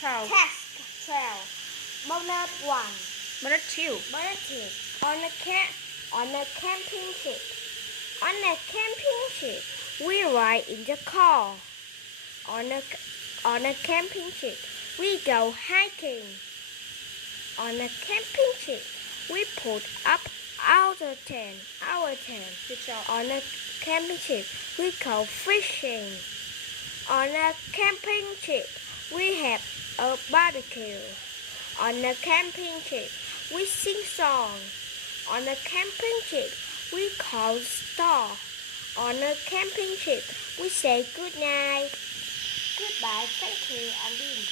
12. Task 12. Bonus 1. Bonus 2. Bonus 2. On a camping trip. On a camping trip, we ride in the car. On a camping trip, we go hiking. On a camping trip, we put up our tent. Good job. On a camping trip, we go fishing. On a camping trip, we have a barbecue. On a camping trip, we sing songs. On a camping trip, we call star. On a camping trip, we say good night. Goodbye. Thank you, Aline.